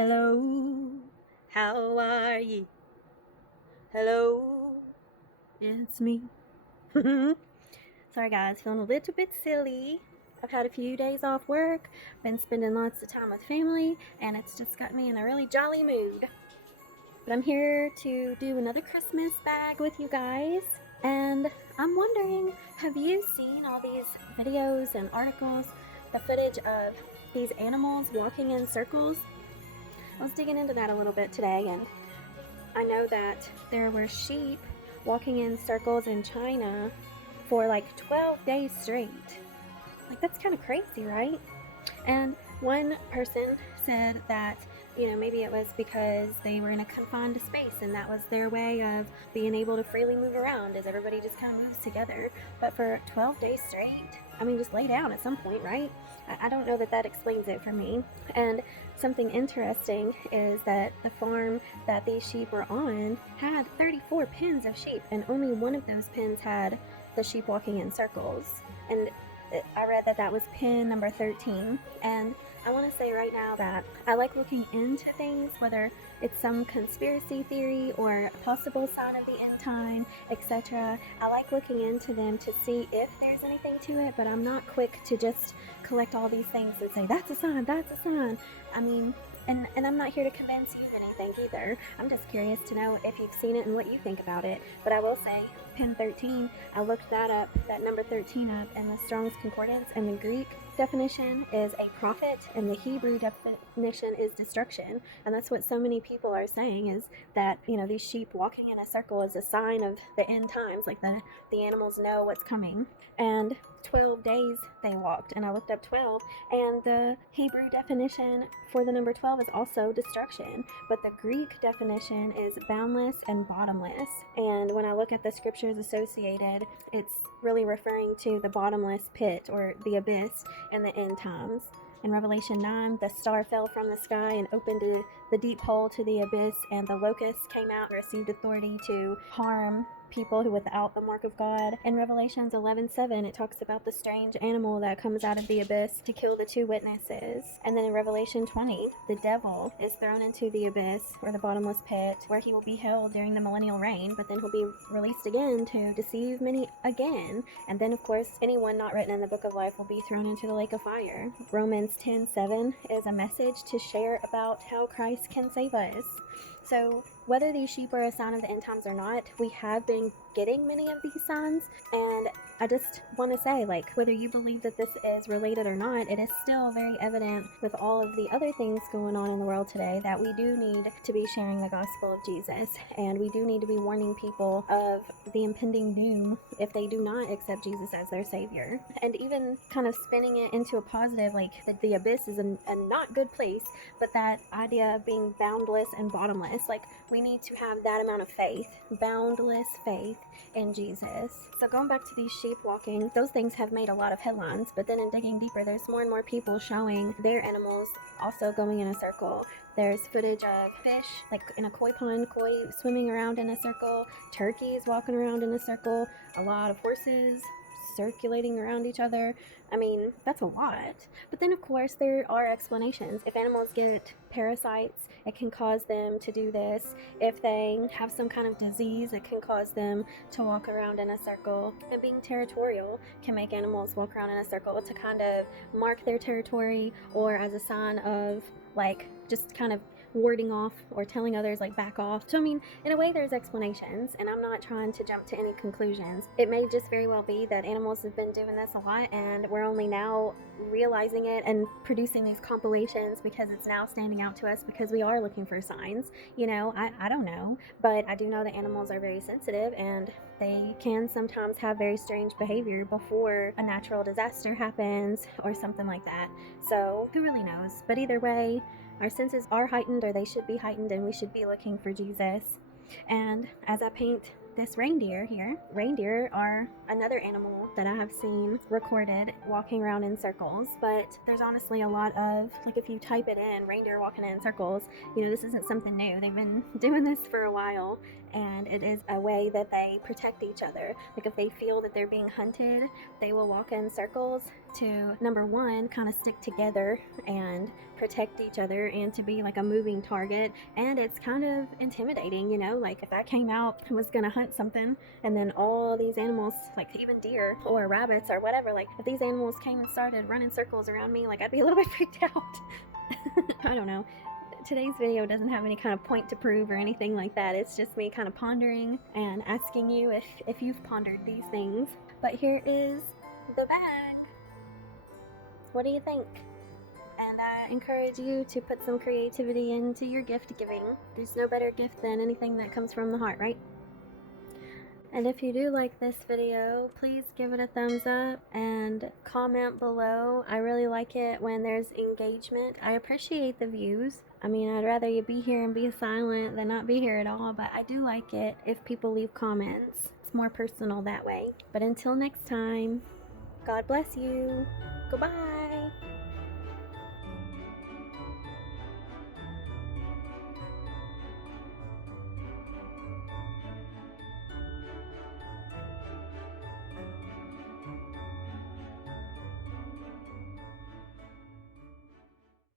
Hello, how are ye? Hello, it's me. Sorry guys, feeling a little bit silly. I've had a few days off work, been spending lots of time with family, and it's just got me in a really jolly mood. But I'm here to do another Christmas bag with you guys, and I'm wondering, have you seen all these videos and articles, the footage of these animals walking in circles? I was digging into that a little bit today, and I know that there were sheep walking in circles in China for like 12 days straight. Like, that's kind of crazy, right? And one person said that, maybe it was because they were in a confined space and that was their way of being able to freely move around as everybody just kind of moves together. But for 12 days straight, I mean, just lay down at some point, right? I don't know that that explains it for me. And something interesting is that the farm that these sheep were on had 34 pens of sheep, and only one of those pens had the sheep walking in circles. And I read that that was pen number 13. And I want to say right now that I like looking into things, whether it's some conspiracy theory or a possible sign of the end time, etc. I like looking into them to see if there's anything to it, but I'm not quick to just collect all these things and say, that's a sign, that's a sign. I mean, and I'm not here to convince you of anything either. I'm just curious to know if you've seen it and what you think about it. But I will say, pen 13, I looked that up, that number 13 up, in the Strong's Concordance, and the Greek definition is a prophet, and the Hebrew definition is destruction. And that's what so many people are saying, is that, these sheep walking in a circle is a sign of the end times, like the animals know what's coming. And 12 days they walked, and I looked up 12, and the Hebrew definition for the number 12 is also destruction, but the Greek definition is boundless and bottomless. And when I look at the scriptures associated, it's really referring to the bottomless pit or the abyss in the end times. In Revelation 9, the star fell from the sky and opened the deep hole to the abyss, and the locusts came out and received authority to harm people who without the mark of God. In Revelations 11:7, it talks about the strange animal that comes out of the abyss to kill the two witnesses. And then in Revelation 20, the devil is thrown into the abyss, or the bottomless pit, where he will be held during the millennial reign, but then he'll be released again to deceive many again. And then, of course, anyone not written in the book of life will be thrown into the lake of fire. Romans 10:7 is a message to share about how Christ can save us. So whether these sheep are a sign of the end times or not, we have been getting many of these signs, and I just want to say, like, whether you believe that this is related or not, it is still very evident with all of the other things going on in the world today that we do need to be sharing the gospel of Jesus, and we do need to be warning people of the impending doom if they do not accept Jesus as their savior. And even kind of spinning it into a positive, like that the abyss is a not good place, but that idea of being boundless and bottomless, like, we need to have that amount of faith, boundless faith in Jesus. So going back to these sheep walking, those things have made a lot of headlines, but then in digging deeper, there's more and more people showing their animals also going in a circle. There's footage of fish, like in a koi pond, koi swimming around in a circle, turkeys walking around in a circle, a lot of horses circulating around each other. I mean, that's a lot. But then, of course, there are explanations. If animals get parasites, it can cause them to do this. If they have some kind of disease, it can cause them to walk around in a circle. And being territorial can make animals walk around in a circle to kind of mark their territory, or as a sign of, like, just kind of warding off or telling others, like, back off. So I mean, in a way, there's explanations, and I'm not trying to jump to any conclusions. It may just very well be that animals have been doing this a lot, and we're only now realizing it and producing these compilations because it's now standing out to us because we are looking for signs. I don't know, but I do know that animals are very sensitive, and they can sometimes have very strange behavior before a natural disaster happens or something like that. So who really knows? But either way, our senses are heightened, or they should be heightened, and we should be looking for Jesus. And as I paint this reindeer here, reindeer are another animal that I have seen recorded walking around in circles, but there's honestly a lot of, like, if you type it in, reindeer walking in circles, this isn't something new. They've been doing this for a while, and it is a way that they protect each other. Like if they feel that they're being hunted, they will walk in circles to, number one, kind of stick together and protect each other, and to be like a moving target. And it's kind of intimidating, you know, like if I came out and was gonna hunt something, and then all these animals, like even deer or rabbits or whatever, like if these animals came and started running circles around me, like I'd be a little bit freaked out. I don't know. Today's video doesn't have any kind of point to prove or anything like that. It's just me kind of pondering and asking you if you've pondered these things. But here is the bag. What do you think? And I encourage you to put some creativity into your gift giving. There's no better gift than anything that comes from the heart, right? And if you do like this video, please give it a thumbs up and comment below. I really like it when there's engagement. I appreciate the views. I mean, I'd rather you be here and be silent than not be here at all, but I do like it if people leave comments. It's more personal that way. But until next time, God bless you. Goodbye.